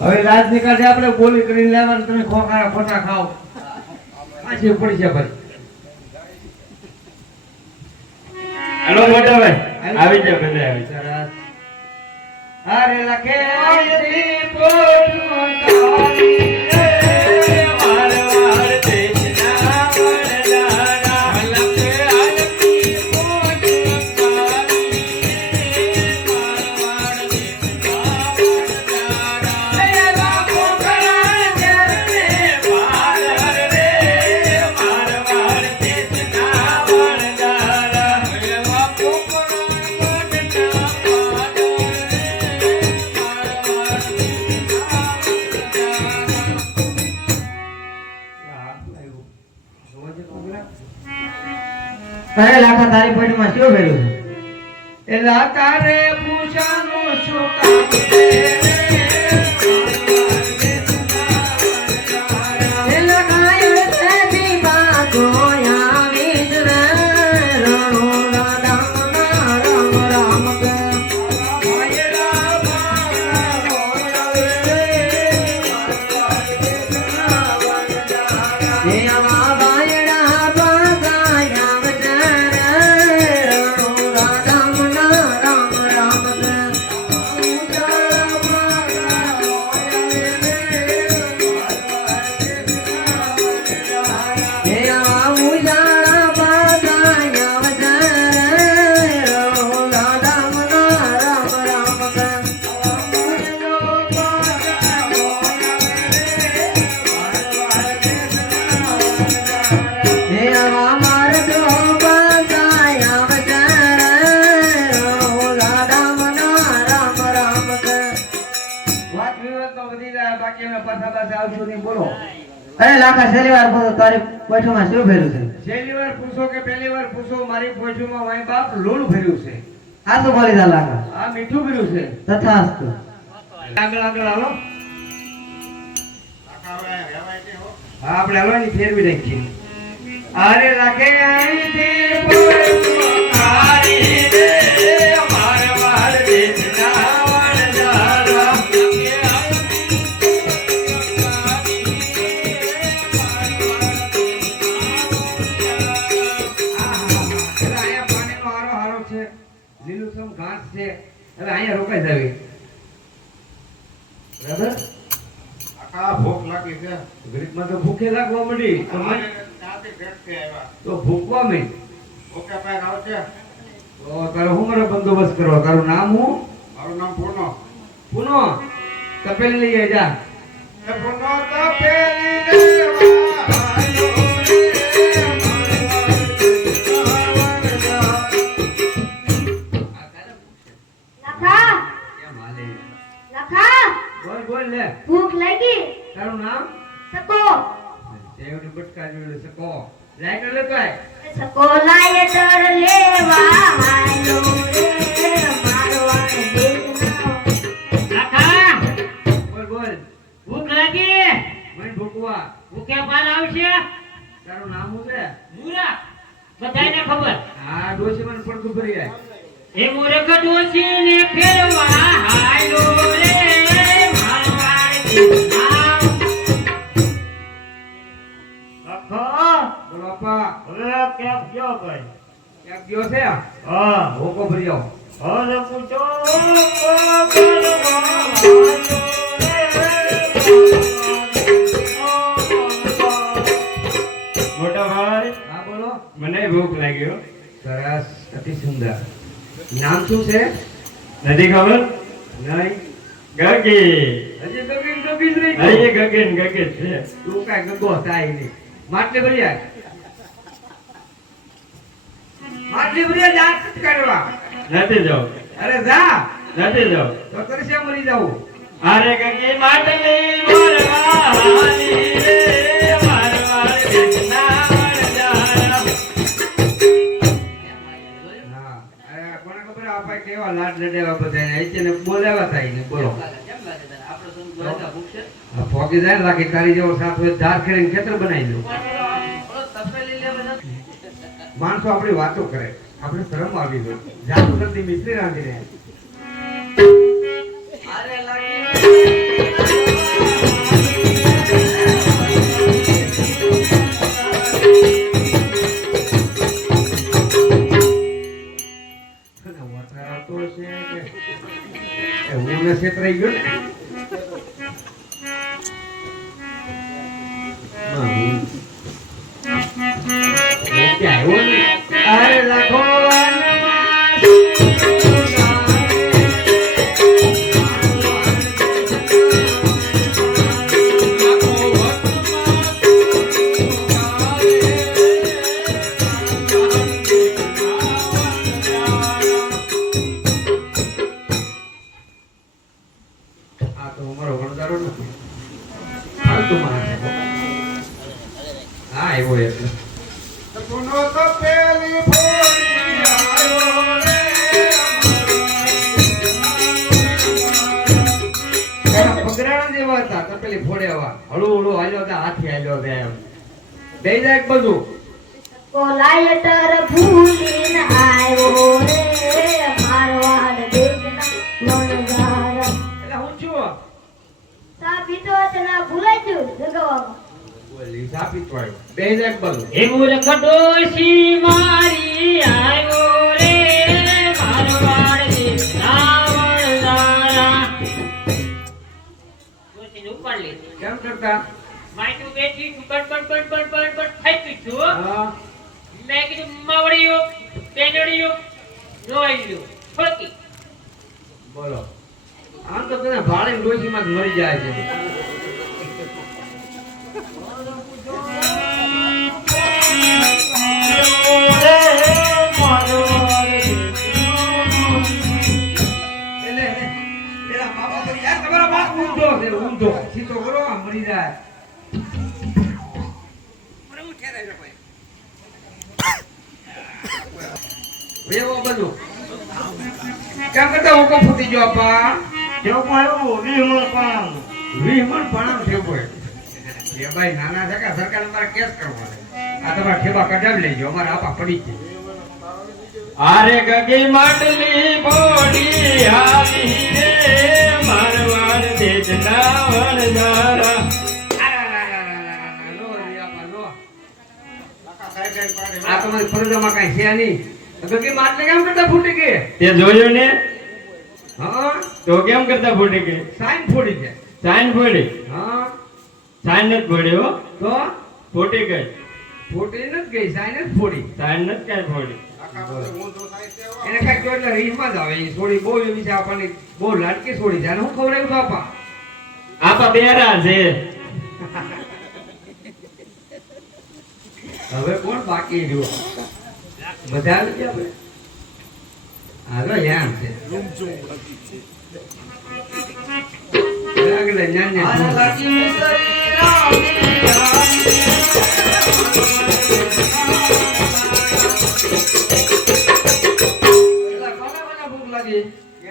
હવે રાજ નીકળશે આપણે બોલી કરીને લેવાનું તમે ખોખા ખોટા ખાઓ પાછી પડી છે ભાઈ હેલો મોટા ભાઈ આવી જાવ બધા આવી સરસ અરે લખે આયતી પોટું તારી રે વાર વાર દેશના વરદારા લખે આયતી પોટું તારી વાર વાર દેશના વરદારા એ લાખો કરાય ચરણે વાર રે વાર વાર દેશના વરદારા એ લાખો તારે લાખા તારી પેટમાં શું ભર્યું છે એ લાખા રે પૂછાનું શું કામ રે એ લગાય છે દીવા ગોયા વિજર રણો રામ રામ રામ કે એ આવા બાયડા બાગાયા વચર રણો રામ રામ રામ કે એ આવા ઉજાળા બાગાયા વચર રણો રામ રામ કે હે આવા માર્ગો બાગાયા વચર રામ રામ રામ કે વાત વિવાદ તો વધી જાય બાકી અમે પાછા પાછા આવશું નહીં બોલો અરે લાખા છેલ્લી વાર બોલો તારી પેટમાં શું ભર્યું છે છેલ્લી વાર પૂછો કે પહેલી વાર પૂછો મારી પોચુમાં વાય બાપ લોણ ભર્યું છે આ શું બોલી જા લાખા આ મીઠું ભર્યું છે તથાસ્તુ આગળ આગળ હાલો હા આપણે હલવાની ફેરવી નાખીએ અરે લાગે આઈથી પોચું તારી રે વાર વાર દેશના વરદારા લાગે આઈથી પોચું તારી રે વાર વાર દેશના લીલુંછમ ઘાસ છે હવે અહીંયા રોકાઈ જાવી બરાબર આખા ભૂખ લાગી છે ગરીબમાં તો ભૂખે લાગવા મળી તો ભૂખવા માંડી ઓકે ભાઈ આવશે તો તારો હું મારો બંદોબસ્ત કરો તારું નામ હું મારું નામ પૂર્ણો પુનો તપેલી લઈ જા એ પૂર્ણો તપેલી લેવા આયો લખા કેમ હાલે લખા બોલ બોલ લે ભૂખ લાગી તારું નામ સકો સેવડી બટકા જોડે સકો લાઈટ લે કાય સકો લાય તર લેવા હાલો રે મારવા દેખના કાકા બોલ બોલ ભૂખ લાગી મને ભૂખવા ભૂખે પાર આવશે તારું નામ શું છે મૂરા બધાને ખબર હા ડોશી મને પડતું ભરી જાય એ મૂર્ખ ડોશીને ફેરવા હાલો રે મારવા દેખના લખા બોલો આપા હવે કેમ ગયો ભાઈ ક્યાં ગયો છે હા ભોકો ભરી આવો હવે પૂછો મોટા ભાઈ હા બોલો મને ભૂખ લાગ્યો સરસ અતિ સુંદર નામ શું છે નથી ખબર નહીં ગગી હજી તો કઈ તો બીજ રહી અરે ગગન ગગન છે તું કાંઈ ગગો થાય નહીં માટલી ભરી આય માટલી ભરી આય જાત કાઢવા નથી જાવ અરે જા નથી જાવ તો તરસે મરી જાવું અરે ગગી માટલી વરવાલી રે વરવાર દેશના વરદારા હા અરે કોને ખબર આપા કેવા લાડ લડેવા બધાને આઈ છે ને બોલાવા થાય ને બોલો બાપજી જાય ને રાખી તારી જેવો સાથ હોય ધાર ખેડીને ખેતર બનાવી દઉં. માણસો આપણી વાતો કરે, આપણે શરમ આવી ગયો. જાદુ કરતી મિસ્ત્રી રાંધીને વટારાતો છે કે હું ને છેતરાઈ ગયો ને. ક્યાં આવ્યો ને? અરે લાખો આ તો અમારો વણદારો નથી. ફાલતુ માણસ છે. હા એવો એટલે પગરાણા જેવા હતા તપેલી ફોડ્યા હળુ હળુ હાલ્યો હતા, હાથી હાલ્યો હતા એમ દઈ જાય બધું. કોલાયટર ભૂલીને આવ્યો રે મારવાડ દેશના વણઝારા. એટલે હું છું સા પીતો હતો ને ભૂલાઈ ગયું જગાવવામાં. ઓલી સાપી તો આવ્યો દઈ જાય બધું. એ મૂર્ખ ડોશી મારી આવ્યો રે મારવાડ દેશના વણઝારા. ડોશીને ઉપાડ લીધી. કેમ કરતા? માયતું બેઠી છું, બટ થઈ છું. હા મેં કીધું માવડીઓ પેનડીઓ જોઈ લ્યો ફોકી. બોલો આમ તો તને ભાડે ડોશીમાં જ મરી જાય છે. એટલે એના બાપા તો યાર તમારા બાપ ઊંધો છે, ઊંધો સીધો કરો આ મરી જાય. વેવો બધું કેમ કરતા હું ફૂટી ગયો આપા? જેવું પણ આવ્યું 20 મણ પાન. 20 મણ પાણા ઠેબો એ ભાઈ નાના છે કે સરકાર મારે કેસ કરવો છે. આ તમારા ઠેબા કઢાવી લેજો, અમારે આપા પડી છે. આરે ગગી માટલી બોડી આવી રે મારવાડ દેશના વણઝારા. આ તમારી ફરજમાં કઈ છે નહીં. ગગી માટલી કેમ કરતા ફૂટી ગઈ? તે જોયું ને? હા તો કેમ કરતા ફૂટી ગઈ? સાઈન ફોડી છે. સાઈન ફોડી? હા સાઈન નથી ફોડી હો, તો ફૂટી ગઈ. ફોટી નથી ગઈ, સાઈન જ ફોડી. સાઈન નથી કાંઈ ફોડી. એને કઈ જો એટલે રીહમાં જ આવે. એ સોડી બહુ એવી છે આપણને, બહુ લાડકી સોડી છે. અને હું ખવડાવ્યું તો આપા આપા બેરા છે. હવે કોણ બાકી રહ્યો? બધા આવી ગયા આપણે. હાલો યાર છે આગળ ન્યા ભૂખ લાગી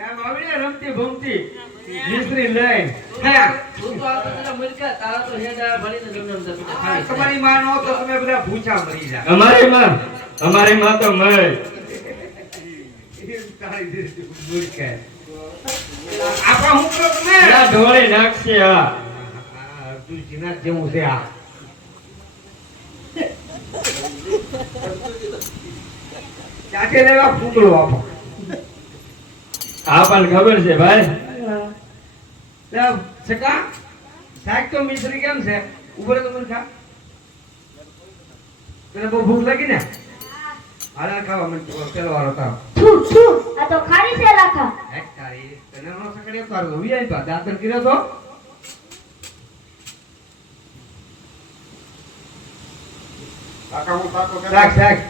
એમ આવી રમતી ભમતી મિસ્ત્રી લઈ તમારી માં નો તો તમે બધા ભૂચા મરી જાય. અમારી માં તો મય. આપા હું કરો તમે ના ઢોળી નાખશે. હા તું જીના જેવું છે આ. ચાચે લેવા ફૂકડો આપો. આપણને ખબર છે ભાઈ. લે છકા સાહેબ તો મિસ્ત્રી કેમ છે? ઉપર તો મને ખા. તને બહુ ભૂખ લાગી ને? હાલા ખાવા મને પેલો વારો તારો. છું છું આ તો ખારી છે લાખા. હે તારી તને નો સકડે તારો વીઆઈ પા દાતર કર્યો તો. રાખ રાખ.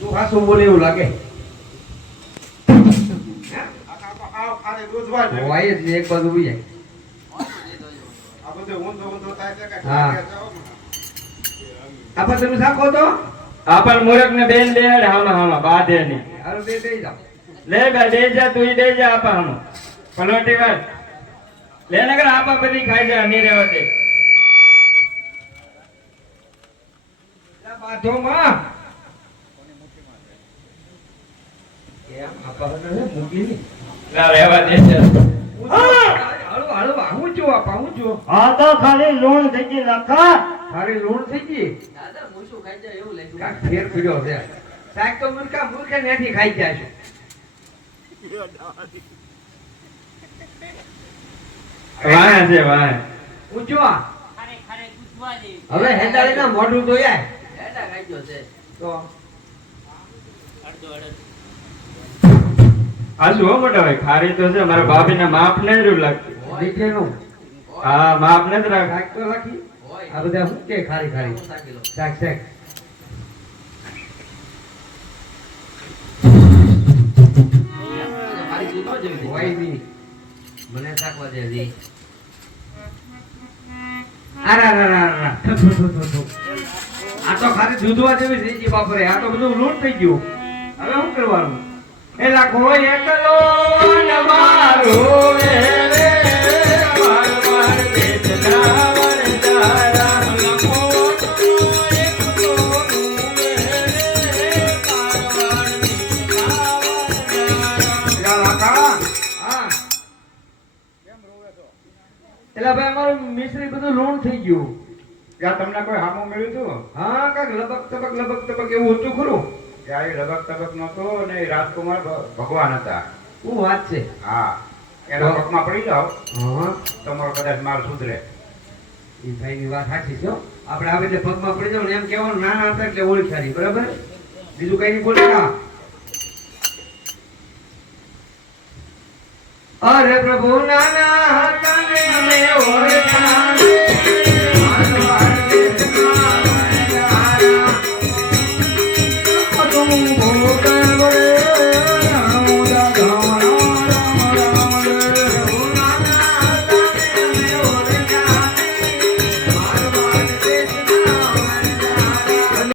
તું હાસું બોલે એવું લાગે. હોય જ ને એક બાજુ ઉઈ જાય. હા આપા તમે સાખો તો આપણ મૂર્ખ ને બેન બેડ હામાં હામાં બાધે નહીં. હાલો દે જાઓ. લે બે દે જા તું દે જા આપા હામાં પલોટી વાત લે નગર આપા બધી ખાઈ જાય નહીં રહેવા દે. લા બાધો માં કેમ આપા બને મૂકી ની લા રહેવા દે છે. હાલો હાલો હું જો આપા હું જો હા તો ખાલી લૂણ થઈ ગઈ લાખા. તારી લૂણ થઈ ગઈ દાદા મૂછું ખાઈ જાય એવું લાગ્યું. કાક ફેર પીડ્યો છે સાહેબ તો મૂર્ખા નેથી ખાઈ જાય છે વાહ છે વાહ. ઊંચો ખારે ખારે દૂધવા દે. હવે હેંડાળી ના મોઢું તો યાર દાદા ખાઈ ગયો છે. તો અડધો અડધ. આ શું હો મોટા ભાઈ ખારી તો છે મારા ભાભીને માપ ને જ લાગતું. દીકરીનું હા માપ ને જ રાખ. શાક તો રાખી હોય. આ બધા શું કે ખારી ખારી ઓછા કિલો. શાક શાક મારી દૂધ નો જેવી હોય છે. બી મને શાકવા દે જી. આ તો ખાલી દૂધવા જેવી થઈ ગઈ બાપરે આ તો બધું લૂંટ થઈ ગયું હવે શું કરવાનું એ લાખો એકલો ન મારો રે વાર વાર વેચના વરદારા લખો એકલો યા લાખા હા એલા ભાઈ અમારું મિશ્રી બધું લોન થઈ ગયું ત્યાં તમને કોઈ હામું મળ્યું હતું? હા કાક લબક તબક એવું હતું ખરું ત્યાં એ લબક તબક નહોતો ને એ રાજકુમાર ભગવાન હતા. શું વાત છે હા એના પગમાં પડી જાઓ હા તમારો કદાચ માલ સુધરે. એ ભાઈની વાત સાચી છે હો. આપણે આવે એટલે પગમાં પડી જાવ ને એમ કહેવાનું નાના હતા એટલે ઓળખારી બરાબર બીજું કઈ નહીં બોલે ના અરે પ્રભુ નાના હતા ને અમે